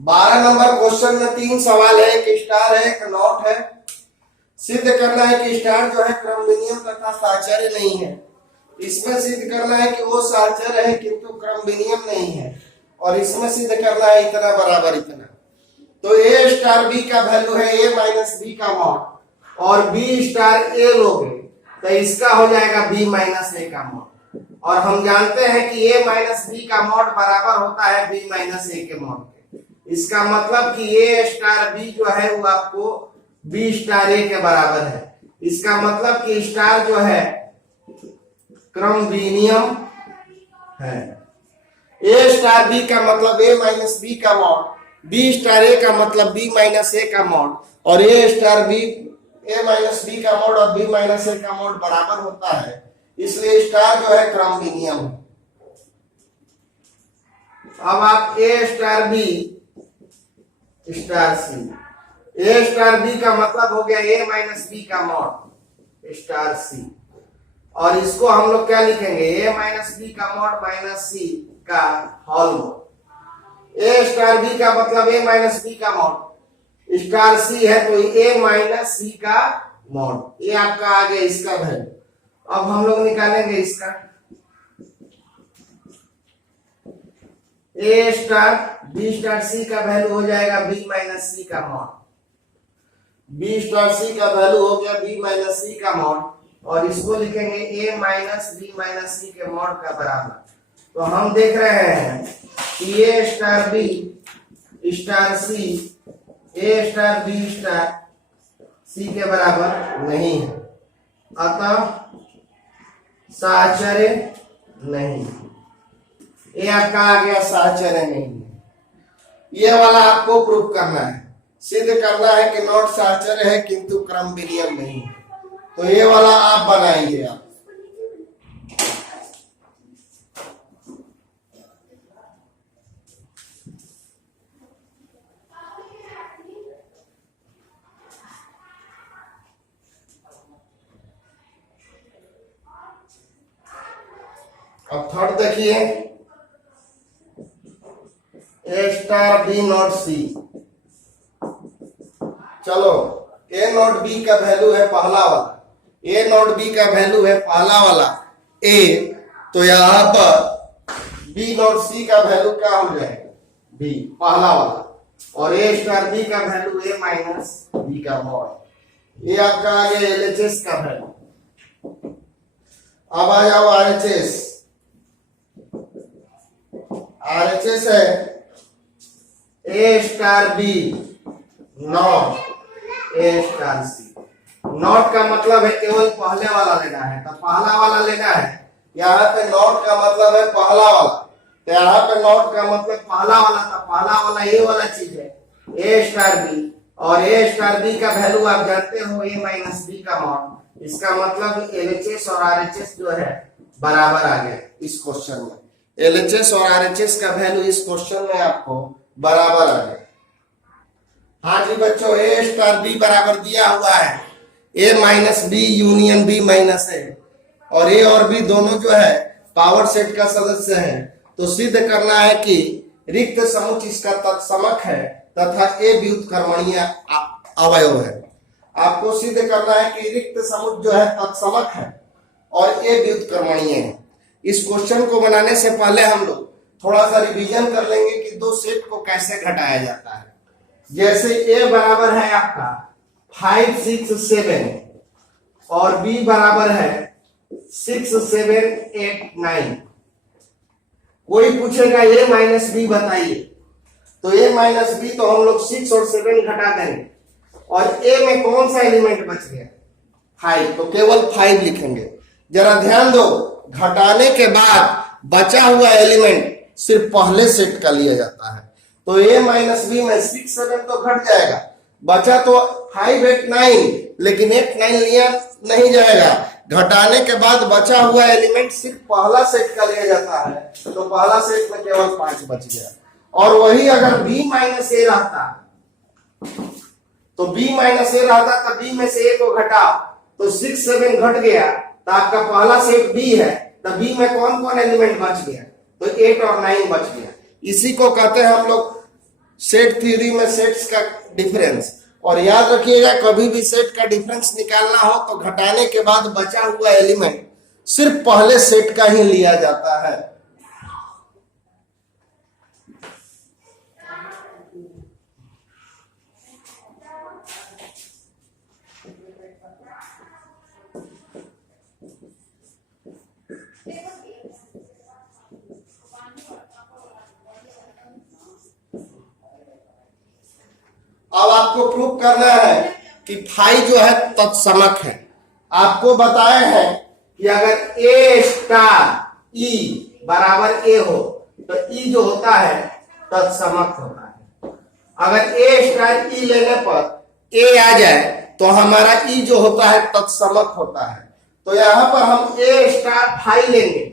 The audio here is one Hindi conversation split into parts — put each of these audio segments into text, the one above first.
12 नंबर क्वेश्चन में 3 सवाल है, एक स्टार है, एक नॉट है। सिद्ध करना है कि स्टार जो है क्रमविनियम तथा साहचर्य नहीं है। इसमें सिद्ध करना है कि वो साहचर्य है किंतु क्रमविनियम नहीं है, और इसमें सिद्ध करना है इतना बराबर इतना। तो ए स्टार बी का वैल्यू है ए माइनस बी का मॉड, और बी स्टार ए लोगे तो इसका हो जाएगा बी माइनस ए का मॉड, और हम जानते हैं कि ए माइनस बी का मॉड बराबर होता है बी माइनस ए के मॉड के। इसका मतलब कि ए स्टार बी जो है वो आपको बी स्टार ए के बराबर है। इसका मतलब कि स्टार जो है क्रमविनियम है। ए स्टार बी का मतलब ए माइनस बी का मॉड, बी स्टार ए का मतलब बी माइनस ए का मॉड, और ए स्टार बी ए माइनस बी का मॉड और बी माइनस ए का मॉड बराबर होता है, इसलिए स्टार जो है क्रमविनियम है। अब आप ए स्टार बी स्टार सी, ए स्टार बी का मतलब हो गया ए माइनस बी का मॉड स्टार सी, और इसको हम लोग क्या लिखेंगे ए माइनस बी का मॉड माइनस सी का होल मॉड। ए स्टार बी का मतलब ए माइनस बी का मॉड, स्टार सी है तो ए माइनस सी का मॉड, ये आपका आ गया इसका वैल्यू। अब हम लोग निकालेंगे इसका ए स्टार बी स्टार सी का वैल्यू हो जाएगा बी माइनस सी का मॉड, बी स्टार सी का वैल्यू हो गया बी माइनस सी का मॉड, और इसको लिखेंगे ए माइनस बी माइनस सी के मॉड का बराबर। तो हम देख रहे हैं कि ए स्टार बी स्टार सी ए स्टार बी स्टार सी के बराबर नहीं है, अतः साहचर्य नहीं। ये आपका आ गया साहचर्य नहीं है। ये वाला आपको प्रूफ करना है, सिद्ध करना है कि नॉट साहचर्य है किंतु क्रमविनियम नहीं है। तो ये वाला आप बनाएंगे। आप अब थर्ड देखिए, ए स्टार बी नॉट सी। चलो ए नॉट बी का वैल्यू है पहला वाला, ए नॉट बी का वैल्यू है पहला वाला ए, तो यहां पर बी नॉट सी का वैल्यू क्या हो जाएगा बी पहला वाला, और ए स्टार बी का वैल्यू ए माइनस बी का मॉड। ये आपका आ गया एलएचएस का वैल्यू। अब आ जाओ आरएचएस। आरएचएस है A star B not A star C. Not का मतलब है केवल पहले वाला लेना है, तो पहला वाला लेना है। यहाँ पे नॉट का मतलब है पहला वाला, तो यहाँ पे नॉट का मतलब पहला वाला था, पहला वाला ये वाला चीज है ए स्टार बी, और ए स्टार बी का वैल्यू आप जानते हो ए माइनस बी का मॉड। इसका मतलब एलएचएस और आरएचएस जो है बराबर आ गया इस क्वेश्चन में। एलएचएस और आरएचएस का वैल्यू इस क्वेश्चन में आपको बराबर आ गया। हाँ जी बच्चों, ए स्टार बी बराबर दिया हुआ है A minus B union B minus A, और ए और बी दोनों जो है पावर सेट का सदस्य है। तो सिद्ध करना है कि रिक्त समुच्चय इसका तत्समक है तथा ए व्युत्क्रमणीय अवयव है। आपको सिद्ध करना है कि रिक्त समुच्चय जो है तत्समक है और ए व्युत्क्रमणीय है। इस क्वेश्चन को बनाने से पहले हम लोग थोड़ा सा रिवीजन कर लेंगे कि दो सेट को कैसे घटाया जाता है। जैसे ए बराबर है आपका 5 6 7 और बी बराबर है 6 7 8 9। कोई पूछेगा ए माइनस बी बताइए, तो ए माइनस बी तो हम लोग 6 और 7 घटा देंगे, और ए में कौन सा एलिमेंट बच गया 5, तो केवल 5 लिखेंगे। जरा ध्यान दो, घटाने के बाद बचा हुआ एलिमेंट सिर्फ पहले सेट का लिया जाता है। तो ए माइनस बी में 6 7 तो घट जाएगा, बचा तो 5 8 9, लेकिन 8 9 लिया नहीं जाएगा। घटाने के बाद बचा हुआ एलिमेंट सिर्फ पहला सेट का लिया जाता है, तो पहला सेट में केवल 5 बच गया। और वही अगर बी माइनस ए रहता, तो बी माइनस ए रहता तो बी में से ए को घटा तो 6 7 घट गया, तो आपका पहला सेट बी है, तो बी में कौन कौन एलिमेंट बच गया, तो 8 और 9 बच गया। इसी को कहते हैं हम लोग सेट थ्योरी में सेट्स का डिफरेंस। और याद रखिएगा कभी भी सेट का डिफरेंस निकालना हो तो घटाने के बाद बचा हुआ एलिमेंट सिर्फ पहले सेट का ही लिया जाता है। अब आपको प्रूव करना है कि फाई जो है तत्समक है। आपको बताए हैं कि अगर ए स्टार ई बराबर ए हो तो ई जो होता है तत्समक होता है। अगर ए स्टार ई लेने पर ए आ जाए तो हमारा ई जो होता है तत्समक होता है। तो यहां पर हम ए स्टार फाई लेंगे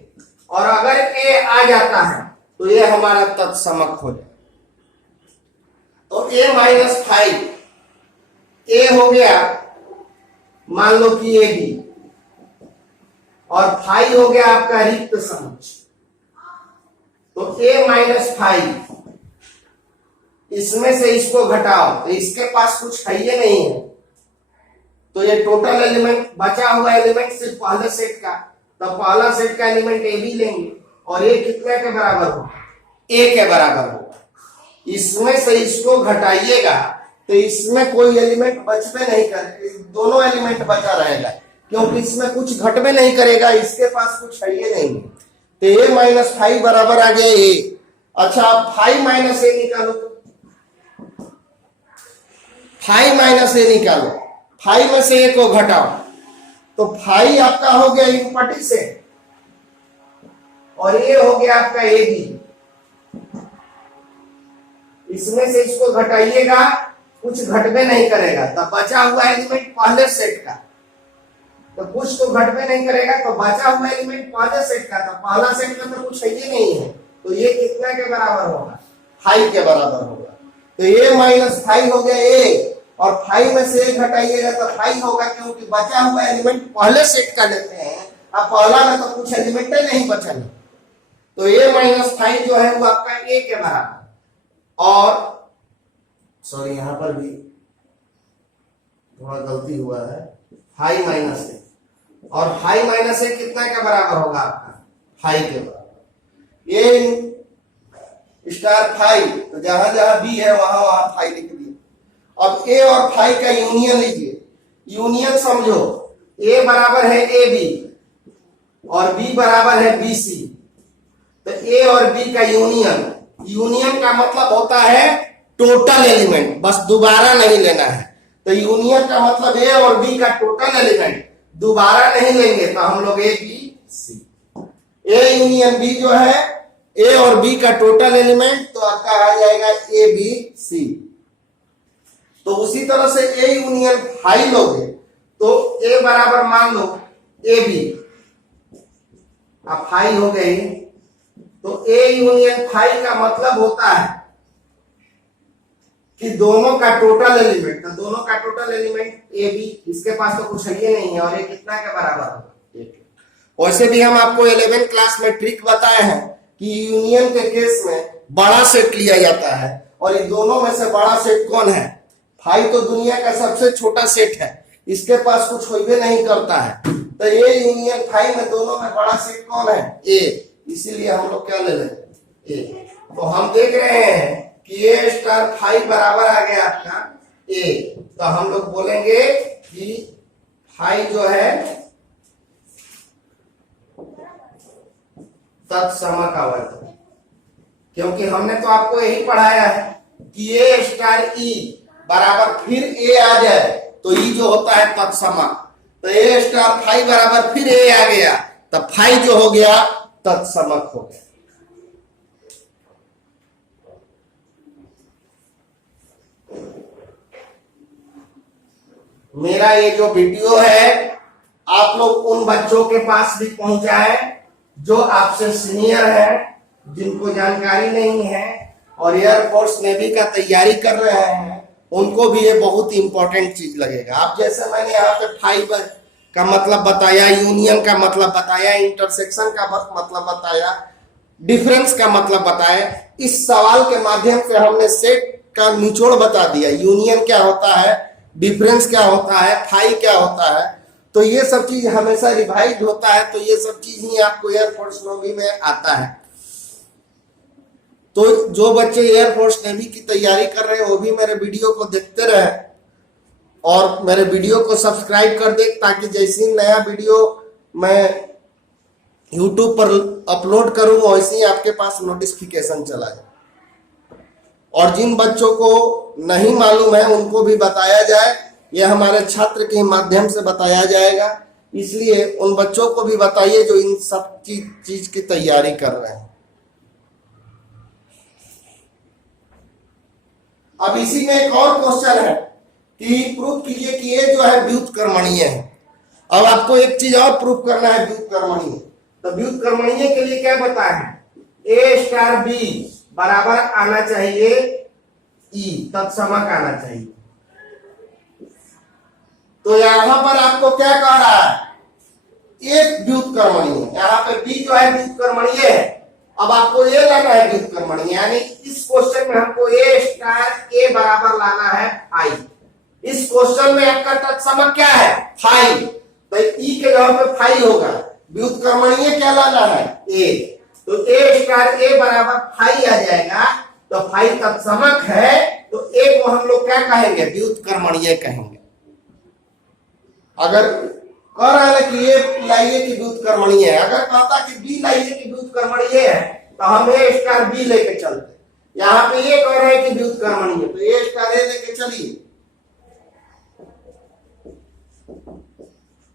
और अगर ए आ जाता है तो ये हमारा तत्समक हो जाए। तो ए माइनस फाइव ए हो गया, मान लो कि ए बी, और फाइव हो गया आपका रिक्त समुच्चय। तो ए माइनस फाइव, इसमें से इसको घटाओ तो इसके पास कुछ है ये नहीं है, तो ये टोटल एलिमेंट बचा हुआ एलिमेंट सिर्फ पहले सेट का, तो पहला सेट का एलिमेंट ए बी लेंगे और ये कितने के बराबर होगा? ए के बराबर होगा। इसमें से इसको घटाइएगा तो इसमें कोई एलिमेंट बचबे नहीं करेगा, दोनों एलिमेंट बचा रहेगा क्योंकि इसमें कुछ घटबे नहीं करेगा, इसके पास कुछ है ये नहीं। तो ए माइनस फाइव बराबर आ गया ए। अच्छा आप फाइव माइनस ए निकालो, फाइव माइनस ए निकालो, फाइव में से ए को घटाओ तो फाइव आपका हो गया इनवर्टिंग सेट और ये हो गया आपका ए बी। इसमें से इसको घटाइएगा कुछ घटबे नहीं करेगा, तो बचा हुआ एलिमेंट पहले सेट का, तो कुछ तो घटबे नहीं करेगा, तो बचा हुआ एलिमेंट पहले सेट का, तो पहला सेट का तो कुछ है ही नहीं है, तो ये कितना के बराबर होगा? फाइव के बराबर होगा। तो ये माइनस फाइव हो गया ए, और फाइव में से घटाइएगा तो फाइव होगा क्योंकि बचा हुआ एलिमेंट पहले सेट का लेते हैं, अब पहला में तो कुछ एलिमेंट नहीं बचा। तो ए माइनस फाइव जो है वो आपका ए के बराबर। और सॉरी यहां पर भी थोड़ा गलती हुआ है, फाइव माइनस ए, और फाइव माइनस ए कितना के बराबर होगा आपका? फाइव के बराबर। ए स्टार फाइव, तो जहां जहां बी है वहां वहां फाइव लिख दिए। अब ए और फाइव का यूनियन लीजिए, यूनियन समझो, ए बराबर है ए बी और बी बराबर है बी सी, तो ए और बी का यूनियन, यूनियन का मतलब होता है टोटल एलिमेंट, बस दोबारा नहीं लेना है। तो यूनियन का मतलब ए और बी का टोटल एलिमेंट, दोबारा नहीं लेंगे तो हम लोग A B C, A union B जो है ए और बी का टोटल एलिमेंट, तो आपका आ जाएगा ए बी सी। तो उसी तरह से ए यूनियन फाइव लोगे तो ए बराबर मान लो ए बी, अब फाइव हो गई, तो ए यूनियन फाइव का मतलब होता है कि दोनों का टोटल एलिमेंट, तो दोनों का टोटल एलिमेंट ए बी, इसके पास तो कुछ है ये नहीं है, और ये कितना के बराबर होगा? वैसे भी हम आपको 11th क्लास में ट्रिक बताए हैं कि यूनियन के केस में बड़ा सेट लिया जाता है, और इन दोनों में से बड़ा सेट कौन है? फाइव तो दुनिया का सबसे छोटा सेट है, इसके पास कुछ होइबे नहीं करता है, तो ए यूनियन फाइव में दोनों में बड़ा सेट कौन है? ए, इसीलिए हम लोग क्या ले लेंगे? ए। तो हम देख रहे हैं कि ए स्टार फाइव बराबर आ गया आपका ए, तो हम लोग बोलेंगे कि फाइव जो है तत्समक आवर्त, क्योंकि हमने तो आपको यही पढ़ाया है कि ए स्टार ई बराबर फिर ए आ जाए तो ई जो होता है तत्समक, तो ए स्टार फाइव बराबर फिर ए आ गया तो फाइव जो हो गया तत्समक हो गया। मेरा ये जो वीडियो है आप लोग उन बच्चों के पास भी पहुंचाए जो आपसे सीनियर है, जिनको जानकारी नहीं है और एयरफोर्स नेवी का तैयारी कर रहे हैं, उनको भी ये बहुत इंपॉर्टेंट चीज लगेगा। आप जैसे मैंने यहाँ पे फाइबर का मतलब बताया, यूनियन का मतलब बताया, इंटरसेक्शन का मतलब बताया, डिफरेंस का मतलब बताया, इस सवाल के माध्यम से हमने सेट का निचोड़ बता दिया, यूनियन क्या होता है, डिफरेंस क्या होता है, फाई क्या होता है। तो ये सब चीज हमेशा रिवाइज होता है, तो ये सब चीज ही आपको एयरफोर्स नेवी में आता है। तो जो बच्चे एयरफोर्स नेवी की तैयारी कर रहे हैं वो भी मेरे वीडियो को देखते रहे और मेरे वीडियो को सब्सक्राइब कर दे, ताकि जैसे ही नया वीडियो मैं YouTube पर अपलोड करूं वैसे ही आपके पास नोटिफिकेशन चला जाए। और जिन बच्चों को नहीं मालूम है उनको भी बताया जाए, यह हमारे छात्र के माध्यम से बताया जाएगा, इसलिए उन बच्चों को भी बताइए जो इन सब चीज की तैयारी कर रहे हैं। अब इसी में एक और क्वेश्चन है कि प्रूफ कीजिए कि ये जो है व्युत्क्रमणीय है। अब आपको एक चीज और प्रूफ करना है व्युत्क्रमणीय। तो व्युत्क्रमणीय के लिए क्या बताया है, ए स्टार बी बराबर आना चाहिए ई, तत्समक आना चाहिए। तो यहां पर आपको क्या कह रहा है, एक व्युत्क्रमणीय, यहाँ पे बी जो है व्युत्क्रमणीय है। अब आपको ये लाना है व्युत्क्रमणीय, यानी इस क्वेश्चन में हमको ए स्टार ए बराबर लाना है फाई। इस क्वेश्चन में आपका तत्समक क्या है, फाई, तो ई के जगह पे फाई होगा। व्युत्क्रमणीय क्या लाना है, ए, तो ए स्टार ए बराबर फाई आ जाएगा। तो फाई तत्समक है, तो ए को हम लोग क्या कहेंगे, व्युत्क्रमणीय कहेंगे। अगर कह रहा है कि ए लाइए कि व्युत्क्रमणीय है, अगर कहता कि बी लाइए कि व्युत्क्रमणीय है, तो हम ए स्टार बी लेके चलते। यहाँ पे ये कह रहे हैं कि व्युत्क्रमणीय, तो ए स्टार ए लेके चलिए,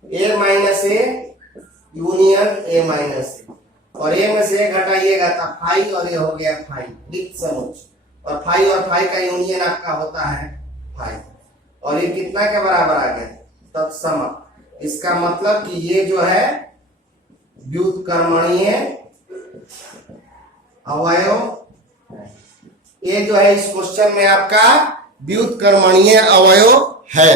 A minus A union A minus A, और ए में से घटाइएगा तो फाई, और ये हो गया फाई रिक्त समुच्चय, और फाई का यूनियन आपका होता है फाई, और ये कितना के बराबर आ गया, तत्समक। इसका मतलब कि ये जो है व्युत्क्रमणीय अवयव, ये जो है इस क्वेश्चन में आपका व्युत्क्रमणीय अवयव है।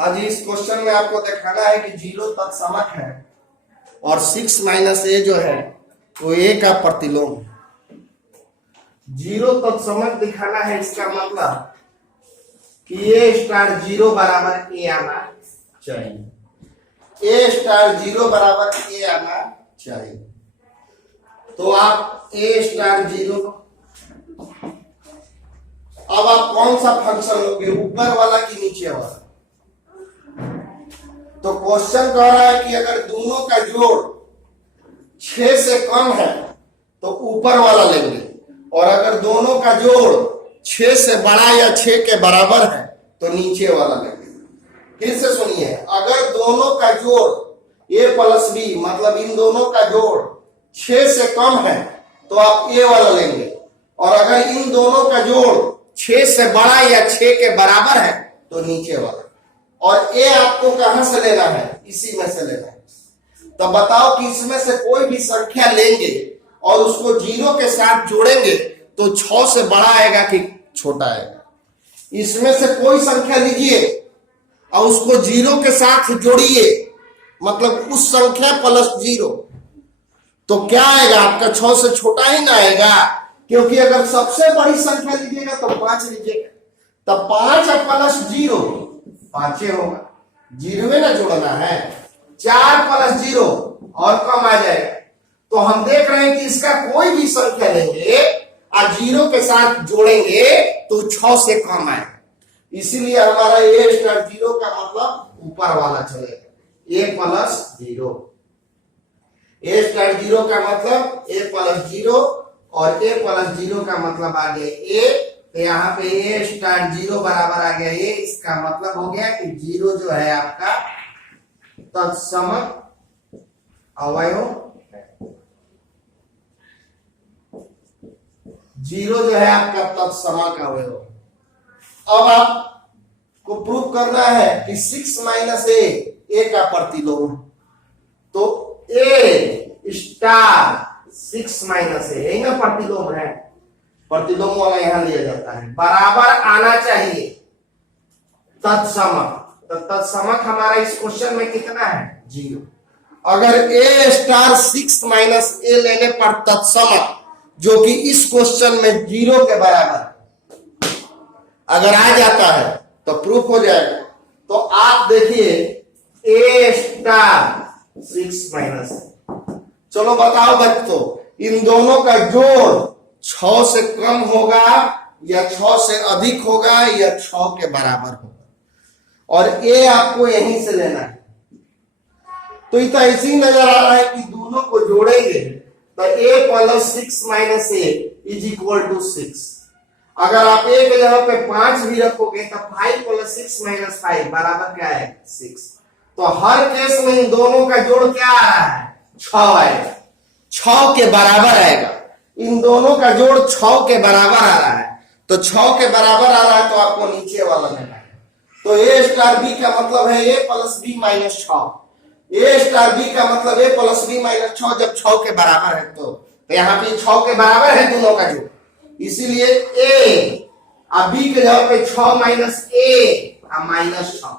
आज इस क्वेश्चन में आपको दिखाना है कि 0 तत्समक है और 6 माइनस ए जो है वो ए का प्रतिलोम। 0 तत्समक दिखाना है, इसका मतलब कि ए स्टार 0 बराबर ए आना चाहिए, ए स्टार 0 बराबर ए आना चाहिए। तो आप ए स्टार 0, अब आप कौन सा फंक्शन लोगे, ऊपर वाला कि नीचे वाला। तो क्वेश्चन कह रहा है कि अगर दोनों का जोड़ 6 से कम है तो ऊपर वाला लेंगे, और अगर दोनों का जोड़ 6 से बड़ा या 6 के बराबर है तो नीचे वाला लेंगे। फिर से सुनिए, अगर दोनों का जोड़ a प्लस बी, मतलब इन दोनों का जोड़ 6 से कम है तो आप a वाला लेंगे, और अगर इन दोनों का जोड़ 6 से बड़ा या 6 के बराबर है तो नीचे वाला। और a आपको कहां से लेना है, इसी में से लेना है। तो बताओ कि इसमें से कोई भी संख्या लेंगे और उसको 0 के साथ जोड़ेंगे तो 6 से बड़ा आएगा कि छोटा आएगा। इसमें से कोई संख्या लीजिए और उसको 0 के साथ जोड़िए, मतलब उस संख्या प्लस 0, तो क्या आएगा आपका, 6 से छोटा ही ना आएगा। क्योंकि अगर सबसे बड़ी संख्या लीजिएगा तो 5 लीजिएगा, तो 5 और प्लस 0 5 होगा, 0 में ना जोड़ना है। 4 प्लस 0 और कम आ जाएगा। तो हम देख रहे हैं कि इसका कोई भी संख्या लेंगे और 0 के साथ जोड़ेंगे तो 6 से कम आएगा। इसीलिए हमारा ए स्टार 0 का मतलब ऊपर वाला चलेगा, ए प्लस 0। ए स्टार 0 का मतलब ए प्लस 0, और ए प्लस 0 का मतलब आ गया ए। तो यहाँ पे ए स्टार 0 बराबर आ गया ए, इसका मतलब हो गया कि 0 जो है आपका तत्समक अवयव, 0 जो है आपका तत्समक अवयव। अब आपको प्रूव करना है कि 6 माइनस ए का प्रतिलोम। तो ए स्टार 6 माइनस ए, यही ना प्रतिलोम है, प्रतिलोम वाला यहां लिया जाता है, बराबर आना चाहिए तत्समक। तो तत्समक हमारा इस क्वेश्चन में कितना है, 0। अगर ए स्टार 6 माइनस ए लेने पर तत्समक जो कि इस क्वेश्चन में 0 के बराबर अगर आ जाता है तो प्रूफ हो जाएगा। तो आप देखिए ए स्टार 6 माइनस, चलो बताओ बच्चों, इन दोनों का जोड़ 6 से कम होगा या 6 से अधिक होगा या 6 के बराबर होगा, और ए आपको यहीं से लेना है। तो इतना ऐसे ही नजर आ रहा है कि दोनों को जोड़ेंगे तो a plus 6 minus A is equal to 6। अगर आप ए के जगह पे 5 भी रखोगे तो 5 प्लस 6 माइनस 5 बराबर क्या है 6। तो हर केस में इन दोनों का जोड़ क्या आ रहा है 6 आएगा, 6 के बराबर आएगा। इन दोनों का जोड़ 6 के बराबर आ रहा है, तो 6 के बराबर आ रहा है तो आपको नीचे वाला लेना है। तो ए स्टार बी का मतलब है ए प्लस बी माइनस 6। ए स्टार बी का मतलब ए प्लस बी माइनस 6 जब 6 के बराबर है तो यहाँ पे 6 के बराबर है दोनों का जोड़, इसीलिए ए अब बी के जगह पे 6 माइनस ए माइनस 6।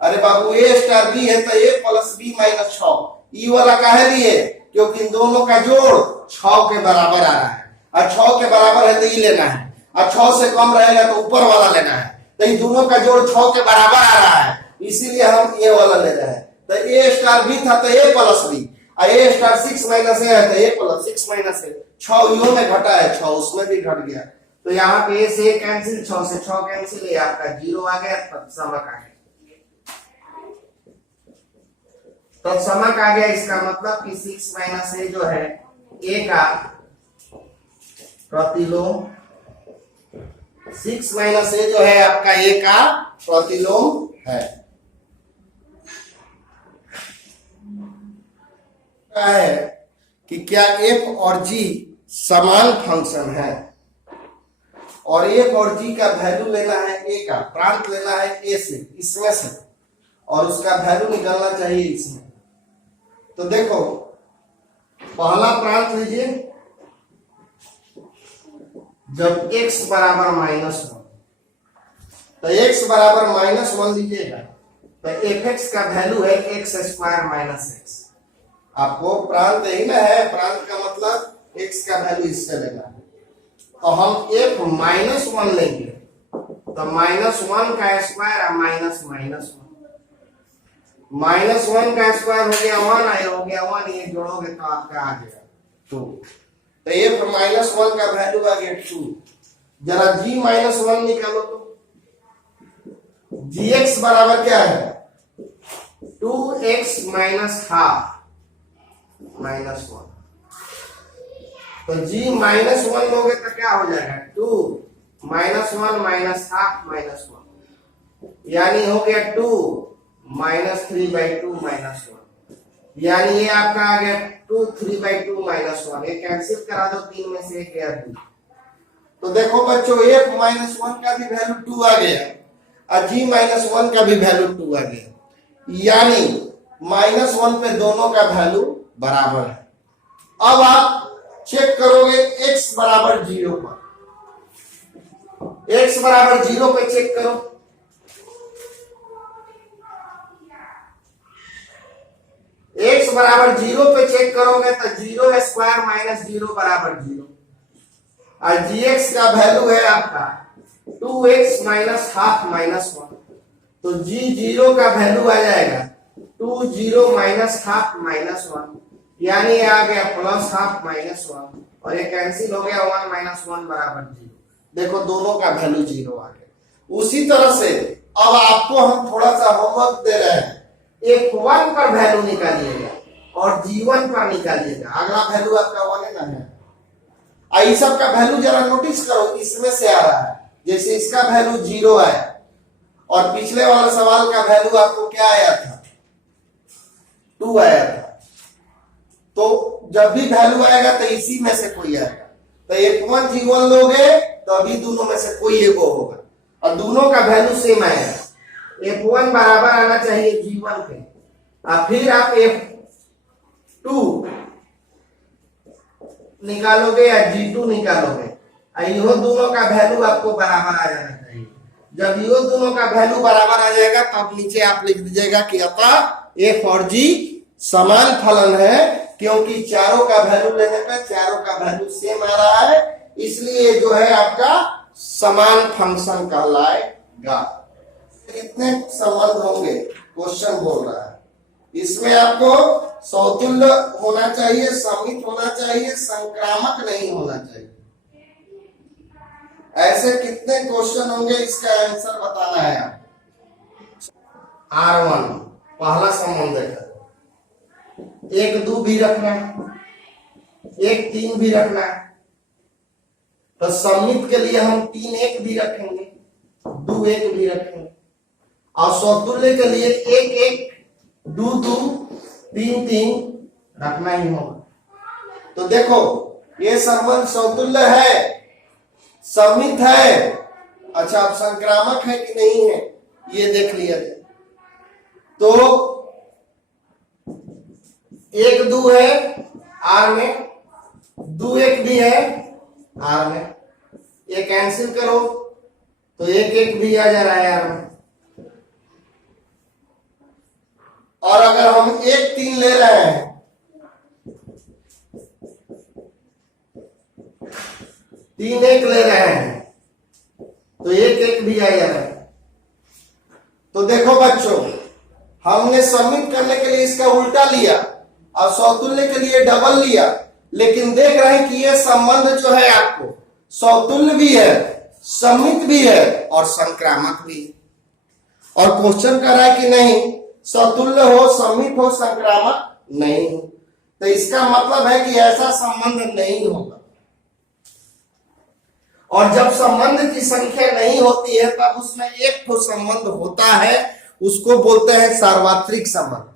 अरे बाबू ए स्टार बी है तो ए प्लस बी माइनस 6, ई वाला काहे लिए, क्योंकि इन दोनों का जोड़ 6 के बराबर आ रहा है, और 6 के बराबर है तो ई लेना है, और 6 से कम रहेगा तो ऊपर वाला लेना है। तो इन दोनों का जोड़ 6 के बराबर आ रहा है, इसीलिए हम ए वाला ले रहे हैं। तो ए स्टार बी था तो ए प्लस बी, और ए स्टार 6 माइनस ए है तो ए प्लस 6 माइनस ए। 6 यो में घटा है, 6 उसमें भी घट गया, तो यहाँ पे ए से ए कैंसिल, 6 से 6 कैंसिल, ये आपका 0 आ गया, तब समक आ गया। तो समक आ गया, इसका मतलब कि 6 माइनस ए जो है ए का प्रतिलोम, 6 माइनस ए जो है आपका ए का प्रतिलोम है। है कि क्या एफ और जी समान फंक्शन है, और एफ और जी का वैल्यू लेना है ए का, प्रांत लेना है ए से, इसमें से, और उसका वैल्यू निकालना चाहिए इसमें। तो देखो पहला प्रांत लीजिए, जब x बराबर -1, तो x बराबर -1 लीजिएगा तो fx का वैल्यू है x स्क्वायर माइनस x। आपको प्रांत यही ना है, प्रांत का मतलब x का वैल्यू इससे लेना है, तो हम f -1 लेंगे, तो -1 का स्क्वायर और -1 का स्क्वायर हो गया 1, आया हो गया 1, ये जोड़ोगे तो आपका आ गया 2। तो f -1 का वैल्यू आ गया 2। जरा g -1 निकालो तो gx बराबर क्या है 2x माइनस हाफ -1। तो g -1 लोगे तो क्या हो जाएगा 2 -1 माइनस हाफ -1, यानी हो गया 2 -3/2 -1, यानी ये आपका आ गया 2 3/2 -1। ये कैंसिल करा दो, 3 में से 1 गया 2। तो देखो बच्चों f -1 का भी वैल्यू 2 आ गया और g -1 का भी वैल्यू 2 आ गया, यानी -1 पे दोनों का वैल्यू बराबर है। अब आप चेक करोगे x बराबर 0 पर, x बराबर 0 पे चेक करो, x बराबर 0 पे चेक करोगे तो 0 स्क्वायर माइनस 0 बराबर 0, और gx का वैल्यू है आपका 2x माइनस हाफ -1, तो g0 का वैल्यू आ जाएगा 2 0 माइनस हाफ -1, यानी आ गया प्लस हाफ -1, और ये कैंसिल हो गया 1 -1 बराबर 0। देखो दोनों का वैल्यू 0 आ गया। उसी तरह से अब आपको हम थोड़ा सा होमवर्क दे रहे हैं, f1 पर वैल्यू निकालिएगा और g1 पर निकालिएगा, अगला वैल्यू आपका 1 है। इस सब का वैल्यू जरा नोटिस करो, इसमें से आ रहा है, जैसे इसका वैल्यू 0 आया और पिछले वाला सवाल का वैल्यू आपको क्या आया था 2 आया था। तो जब भी वैल्यू आएगा तो इसी में से कोई आएगा, तो f1 g1 लोगे तो अभी दोनों में से कोई एक होगा, और दोनों का वैल्यू सेम आएगा। f1 बराबर आना चाहिए g1 के, और फिर आप f2 निकालोगे या g2 निकालोगे, यो दोनों का वैल्यू आपको बराबर आ जाना चाहिए। जब यो दोनों का वैल्यू बराबर आ जाएगा तब नीचे आप लिख दीजिएगा कि अतः f और g समान फलन है, क्योंकि चारों का वैल्यू लेने पे चारों का वैल्यू सेम आ रहा है, इसलिए जो है आपका समान फंक्शन कहलाएगा। कितने संबंध होंगे क्वेश्चन बोल रहा है, इसमें आपको समतुल्य होना चाहिए, समित होना चाहिए, संक्रामक नहीं होना चाहिए। ऐसे कितने क्वेश्चन होंगे, इसका आंसर बताना है आप। R1 पहला संबंध है, 1 2 भी रखना है, 1 3 भी रखना है, तो समित के लिए हम 3 1 भी रखेंगे, 2 1 भी रखेंगे, और समतुल्य के लिए 1 1 2 2 3 3 रखना ही होगा। तो देखो ये संबंध समतुल्य है, समित है, अच्छा अब संक्रामक है कि नहीं है ये देख लिया जाए। तो 1 2 है R में, 2 1 भी है R में, ये कैंसिल करो तो 1 1 भी आ जा रहा है R में। और अगर हम 1 3 ले रहे हैं, 3 1 ले रहे हैं, तो 1 1 भी आ जा रहा है। तो देखो बच्चों, हमने समिट करने के लिए इसका उल्टा लिया और समतुल्य के लिए डबल लिया, लेकिन देख रहे हैं कि ये संबंध जो है आपको समतुल्य भी है, समित भी है और संक्रामक भी है। और क्वेश्चन कर रहा है कि नहीं समतुल्य हो, समित हो, संक्रामक नहीं हो, तो इसका मतलब है कि ऐसा संबंध नहीं होगा। और जब संबंध की संख्या नहीं होती है तब उसमें एक तो संबंध होता है, उसको बोलते हैं सार्वत्रिक संबंध।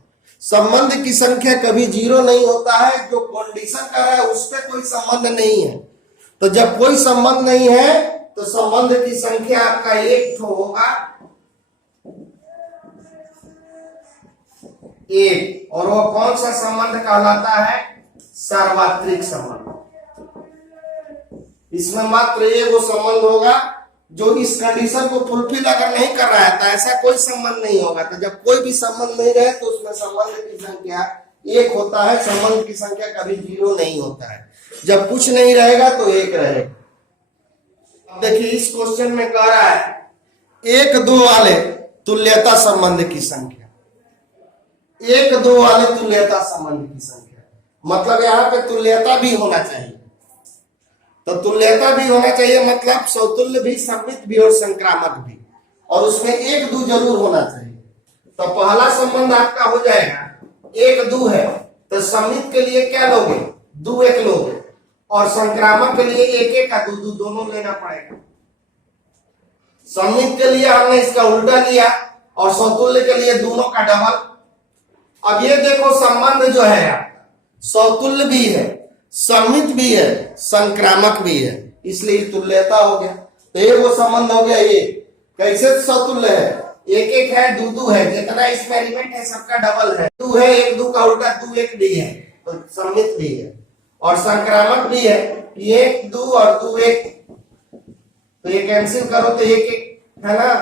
संबंध की संख्या कभी 0 नहीं होता है, जो कंडीशन कर रहा है उस पर कोई संबंध नहीं है। तो जब कोई संबंध नहीं है तो संबंध की संख्या आपका 1 होगा, 1, और वो कौन सा संबंध कहलाता है, सार्वत्रिक संबंध। इसमें मात्र एक वो संबंध होगा जो इस कंडीशन को फुलफिल अगर नहीं कर रहा है तो ऐसा कोई संबंध नहीं होगा। तो जब कोई भी संबंध नहीं रहे तो उसमें संबंध की संख्या 1 होता है, संबंध की संख्या कभी 0 नहीं होता है। जब कुछ नहीं रहेगा तो 1 रहेगा। अब देखिए इस क्वेश्चन में कह रहा है 1 2 वाले तुल्यता संबंध की संख्या, 1 2 वाले तुल्यता संबंध की संख्या, मतलब यहाँ पे तुल्यता भी होना चाहिए। तो तुल्यता भी होना चाहिए मतलब समतुल्य भी, समित भी और संक्रामक भी, और उसमें 1 2 जरूर होना चाहिए। तो पहला संबंध आपका हो जाएगा 1 2 है, तो समित के लिए क्या लोगे, 2 1 लोगे, और संक्रामक के लिए 1 1 का 2 2 दोनों लेना पड़ेगा। समित के लिए हमने इसका उल्टा लिया और समतुल्य के लिए दोनों का डबल। अब ये देखो संबंध जो है आपका समतुल्य भी है, समित भी है, संक्रामक भी है, इसलिए तुल्यता हो गया। तो ये वो संबंध हो गया। ये कैसे समतुल्य है, 1 1 है, 2 2 है, जितना इसमें एलिमेंट है सबका डबल है, 2 है, 1 2 का उल्टा 2 1 भी है, तो समित भी है और संक्रामक भी है। 1 2 और 2 1, तो ये कैंसिल करो तो 1 1 है ना,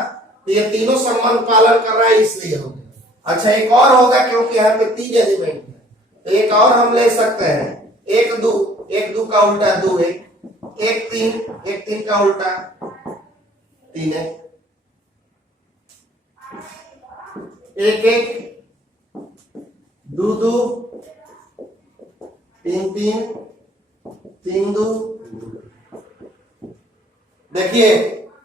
तो ये तीनों संबंध पालन कर रहा है, इसलिए हो गया। अच्छा एक और होगा, क्योंकि यहाँ पे 3 एलिमेंट है, तो एक और हम ले सकते हैं, 1 2, 1 2 का उल्टा 2 1, 1 3, 1 3 का उल्टा 3 1, 1 1, 2 2, 3 3, 3 2। देखिए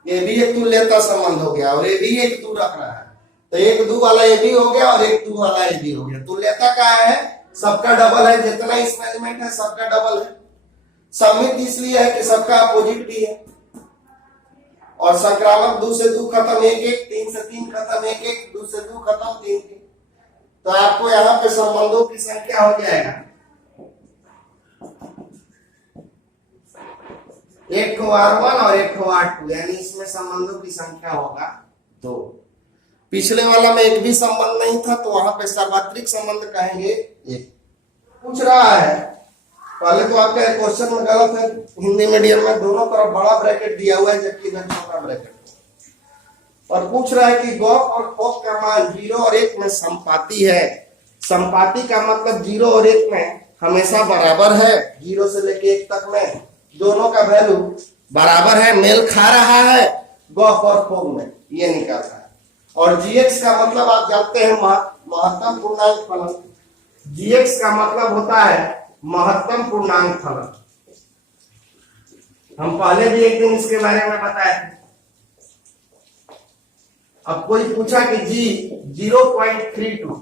ये भी एक तुल्यता संबंध हो गया और ये भी 1 2 रख रहा है, तो 1 2 वाला ये भी हो गया और 1 2 वाला ये भी हो गया। तुल्यता क्या है, सबका डबल है, जितना इसमें एलिमेंट है सबका डबल है। समित इसलिए है कि सबका अपोजिट भी है, और संक्रामक 2 से 2 खत्म 1 1, 3 से 3 खत्म 1 1, 2 से 2 खत्म 3 3। तो आपको यहाँ पे संबंधों की संख्या हो जाएगा 1 को R1 और 1 को R2, यानी इसमें संबंधों की संख्या होगा 2। पिछले वाला में एक भी संबंध नहीं था, तो वहां पे सार्वत्रिक संबंध कहेंगे 1। पूछ रहा है, पहले तो आपका क्वेश्चन में गलत है, हिंदी मीडियम में दोनों तरफ बड़ा ब्रैकेट दिया हुआ है जबकि इधर छोटा ब्रैकेट, और पूछ रहा है कि गॉक और पॉक का मान 0 और 1 में संपाती है। संपाती का मतलब 0 और 1 में हमेशा बराबर है, 0 से लेके 1 तक में दोनों का वैल्यू बराबर है, मेल खा रहा है गॉफ और फोग में, ये निकालना है। और जीएक्स का मतलब आप जानते हैं महत्तम पूर्णांक फलन। जीएक्स का मतलब होता है महत्तम पूर्णांक फलन। हम पहले भी एक दिन इसके बारे में बताए थे। अब कोई पूछा कि जी 0.32,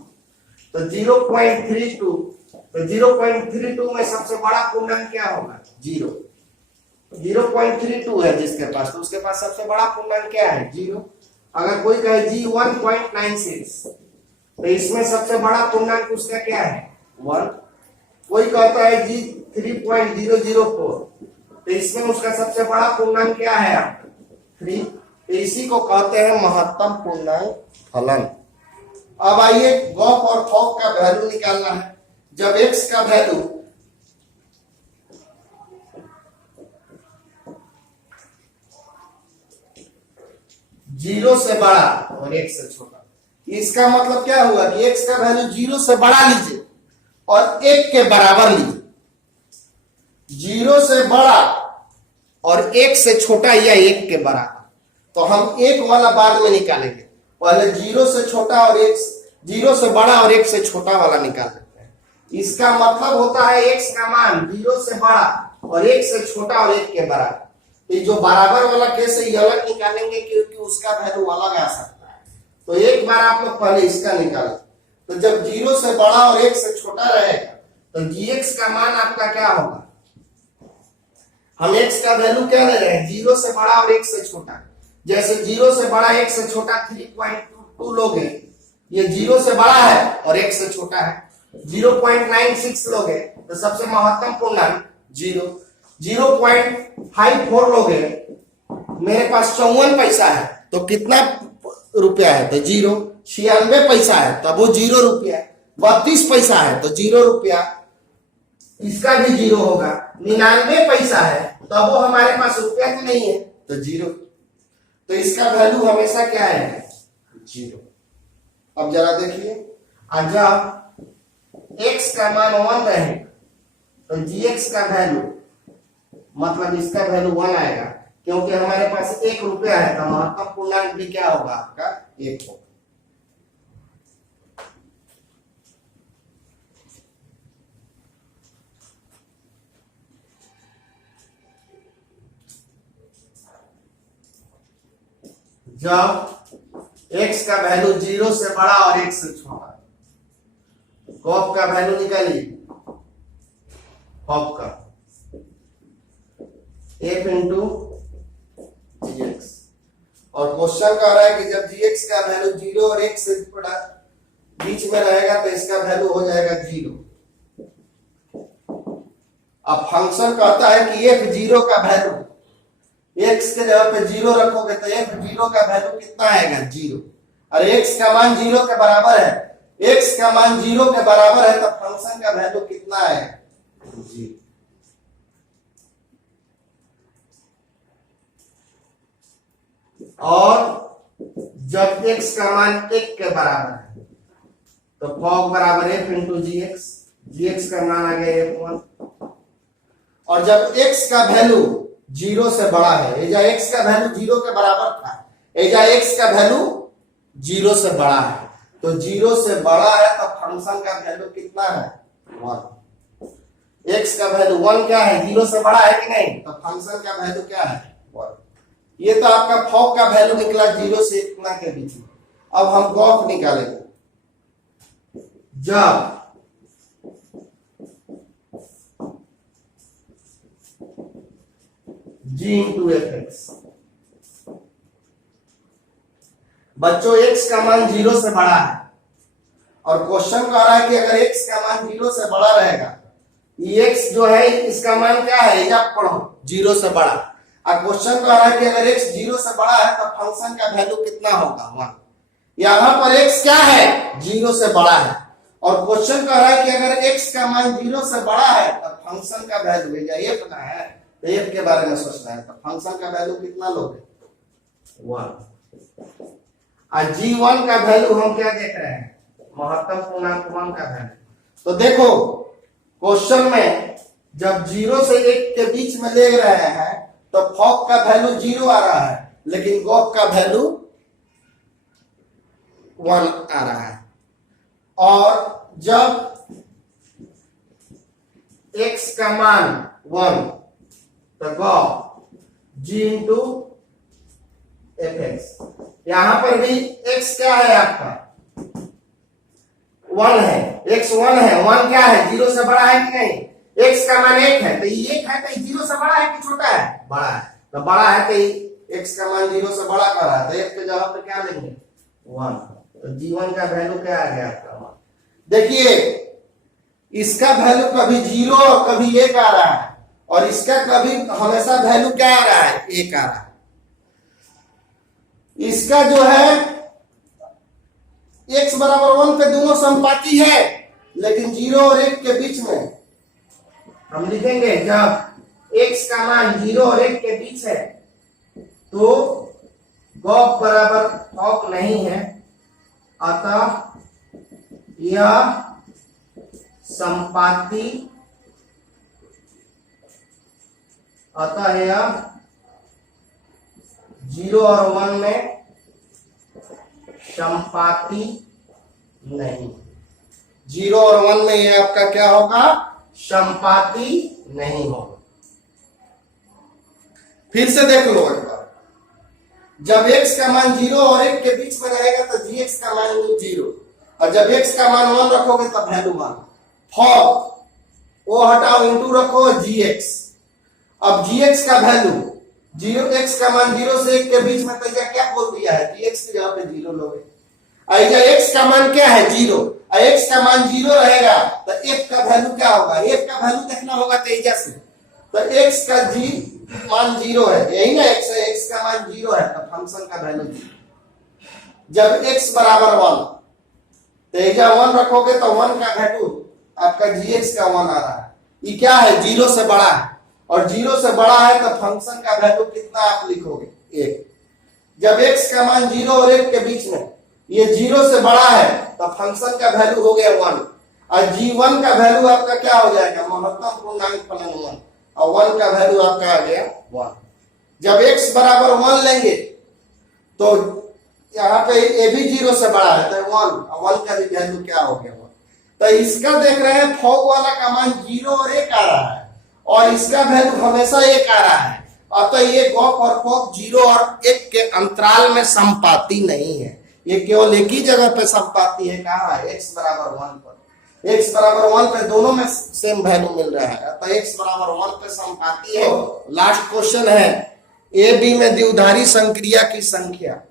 तो 0.32, तो 0.32 में सबसे बड़ा पूर्णांक क्या होगा? 0। 0.32 है जिसके पास, तो उसके पास सबसे बड़ा पूर्णांक क्या है? 0। अगर कोई कहे जी 1.96, तो इसमें सबसे बड़ा पूर्णांक उसका क्या है? 1। कोई कहता है जी 3.004, तो इसमें उसका सबसे बड़ा पूर्णांक क्या है? 3। तो इसी को कहते हैं महत्तम पूर्णांक फलन। अब आइए गॉफ और फॉग का वैल्यू निकालना है। जब x का वैल्यू जीरो से बड़ा और 1 से छोटा, इसका मतलब क्या हुआ कि x का वैल्यू 0 से बड़ा लीजिए और 1 के बराबर लीजिए। 0 से बड़ा और 1 से छोटा या 1 के बराबर, तो हम 1 वाला बाद में निकालेंगे। पहले 0 से छोटा और 1, 0 से बड़ा और 1 से छोटा वाला निकाल लेते हैं। इसका मतलब होता है x का मान 0 से बड़ा और 1 से छोटा और 1 के बराबर। ये जो बराबर वाला केस है ये अलग निकालेंगे क्योंकि उसका वैल्यू अलग आ सकता है। तो एक बार आप लोग पहले इसका निकालें। तो जब 0 से बड़ा और 1 से छोटा रहेगा तो gx का मान आपका क्या होगा? हम x का वैल्यू क्या ले रहे हैं? 0 से बड़ा और 1 से छोटा। जैसे 0 से बड़ा 1 से छोटा 3.22 लोगे, ये 0 से बड़ा है और 1 से छोटा है। 0.96 लोगे तो सबसे महत्तम पूर्णांक 0। 0.54 लोगे, मेरे पास 54 पैसा है तो कितना रुपया है? तो 0। 96 पैसा है तब वो 0 रुपया। 32 पैसा है तो 0 रुपया, इसका भी 0 होगा। 99 पैसा है तब वो हमारे पास रुपया तो नहीं है तो 0। तो इसका वैल्यू हमेशा क्या है? 0। अब जरा देखिए, जब x का मान 1 रहे तो gx का वैल्यू मतलब इसका वैल्यू 1 आएगा, क्योंकि हमारे पास 1 रुपया है तो महत्तम पूर्णांक भी क्या होगा? आपका 1 होगा। जब x का वैल्यू 0 से बड़ा और 1 से छोटा, गॉफ का वैल्यू निकालिए, फॉग का f इंटू gx। और क्वेश्चन कह रहा है कि जब gx का वैल्यू 0 और 1 से बड़ा बीच में रहेगा तो इसका वैल्यू हो जाएगा 0। अब फंक्शन कहता है कि f0 का वैल्यू, x के जगह पे 0 रखोगे तो f0 का वैल्यू कितना आएगा? 0। और x का मान 0 के बराबर है, x का मान 0 के बराबर है तो फंक्शन का वैल्यू कितना आएगा? 0। और जब x का मान 1 के बराबर है तो फॉग बराबर f इंटू gx। gx का मान आ गया f1। और जब x का वैल्यू 0 से बड़ा है, एजा x का वैल्यू 0 के बराबर था, एजा x का वैल्यू 0 से बड़ा है, तो 0 से बड़ा है तो फंक्शन का वैल्यू कितना है? 1। x का वैल्यू 1 क्या है? 0 से बड़ा है कि नहीं? तो फंक्शन का वैल्यू क्या है? 1। ये तो आपका फॉग का वैल्यू निकला 0 से इतना के बीच में। अब हम गॉफ निकालेंगे। जब g इंटू एफ एक्स, बच्चों x का मान 0 से बड़ा है और क्वेश्चन कह रहा है कि अगर x का मान 0 से बड़ा रहेगा, ये x जो है इसका मान क्या है? आप पढ़ो, 0 से बड़ा। और क्वेश्चन कह रहा है कि अगर x 0 से बड़ा है तो फंक्शन का वैल्यू कितना होगा? 1। यहाँ पर x क्या है? 0 से बड़ा है। और क्वेश्चन कह रहा है कि अगर x का मान 0 से बड़ा है तो फंक्शन का वैल्यू f ना है, तो f के बारे में सोचना है, तो फंक्शन का वैल्यू कितना लोगे? 1। और g1 का वैल्यू हम क्या देख रहे हैं? महत्तम पूर्णांक 1 का वैल्यू। तो देखो क्वेश्चन में जब 0 से 1 के बीच में ले रहे हैं तो फॉक का वैल्यू 0 आ रहा है, लेकिन गॉप का वैल्यू 1 आ रहा है। और जब x का मान 1 तो गॉप g इंटू एफ एक्स। यहां पर भी x क्या है आपका 1 है, x 1 है, 1 क्या है 0 से बड़ा है कि नहीं, x का मान 1 है तो ये 1 है तो 0 से बड़ा है कि छोटा है, बड़ा है, तो बड़ा है तो x का मान 0 से बड़ा कर रहा है तो 1 के जगह पे क्या लेंगे 1, तो g1 का वैल्यू क्या आ गया आपका 1। देखिए इसका वैल्यू कभी 0 और कभी 1 आ रहा है और इसका कभी हमेशा वैल्यू क्या आ रहा है 1 आ रहा है। इसका जो है x बराबर 1 पे दोनों समपाती है, लेकिन 0 और 1 के बीच में हम लिखेंगे जब x का मान 0 और 1 के बीच है तो गॉप बराबर फॉक नहीं है, अतः यह संपाती, अतः यह 0 और 1 में संपाती नहीं, 0 और 1 में यह आपका क्या होगा संपाती नहीं होगा। फिर से देख लो एक बार, जब x का मान 0 और 1 के बीच में रहेगा तो gx का मान 0 और जब x का मान 1 रखोगे तब वैल्यू 1, फॉक वो हटाओ इंटू रखो gx। अब gx का वैल्यू x का मान 0 से 1 के बीच में तो क्या बोल दिया है gx की जगह पे 0 लोगे, x का मान क्या है 0, x का मान 0 रहेगा तो f का वैल्यू क्या होगा, f का वैल्यू देखना होगा तेजा से, तो x का g मान 0 है, यही ना x का मान 0 है तो फंक्शन का वैल्यू 0। जब x बराबर 1 तेजा 1 रखोगे तो 1 का वैल्यू आपका gx का 1 आ रहा है, ये क्या है 0 से बड़ा है और 0 से बड़ा है तो फंक्शन का वैल्यू कितना आप लिखोगे 1। जब x का मान 0 और 1 के बीच में ये 0 से बड़ा है तो फंक्शन का वैल्यू हो गया 1 और g1 का वैल्यू आपका क्या हो जाएगा महत्तम पूर्णांक फलन 1 और 1 का वैल्यू आपका आ गया 1। जब x बराबर 1 लेंगे तो यहाँ पे a भी 0 से बड़ा है तो 1 और 1 का भी वैल्यू क्या हो गया 1। तो इसका देख रहे हैं फॉक वाला का मान 0 और 1 आ रहा है और इसका वैल्यू हमेशा 1 आ रहा है, अतः ये गॉप और फॉक 0 और 1 के अंतराल में संपाती नहीं है, ये केवल एक ही जगह पे संपाती है, कहा है x बराबर 1 पर, x बराबर 1 पे दोनों में सेम वैल्यू मिल रहा है अतः x बराबर 1 पे संपाती है। लास्ट क्वेश्चन है ए बी में द्विधारी संक्रिया की संख्या,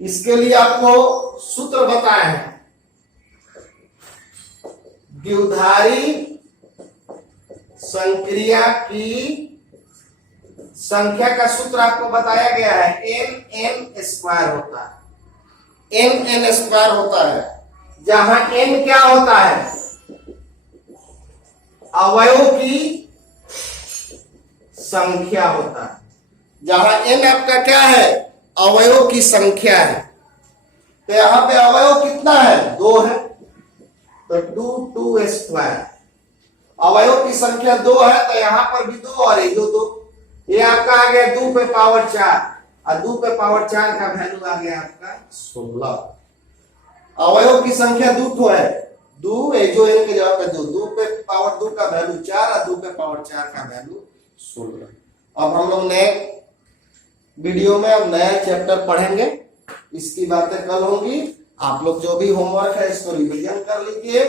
इसके लिए आपको सूत्र बताए हैं, द्विधारी संक्रिया की संख्या का सूत्र आपको बताया गया है n स्क्वायर होता है, n स्क्वायर होता है, जहां n क्या होता है अवयव की संख्या होता है, जहां n आपका क्या है अवयव की संख्या है, तो यहां पे अवयव कितना है 2 है तो 2 स्क्वायर, अवयव की संख्या 2 है तो यहां पर भी 2 और ये 2, ये आपका आ गया 2 पे पावर 4 और 2 पे पावर 4 का वैल्यू आ गया आपका 16। अवयव की संख्या 2 है, 2 जो n के जगह पे 2 पे पावर 2 का वैल्यू 4 और 2 पे पावर 4 का वैल्यू 16। अब हम लोग नए वीडियो में अब नया चैप्टर पढ़ेंगे, इसकी बातें कल होंगी। आप लोग जो भी होमवर्क है इसको रिवीजन कर लीजिए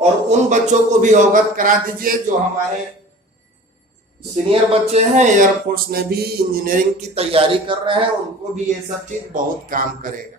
और उन बच्चों को भी अवगत करा दीजिए जो हमारे सीनियर बच्चे हैं, एयरफोर्स ने भी इंजीनियरिंग की तैयारी कर रहे हैं, उनको भी ये सब चीज बहुत काम करेगा।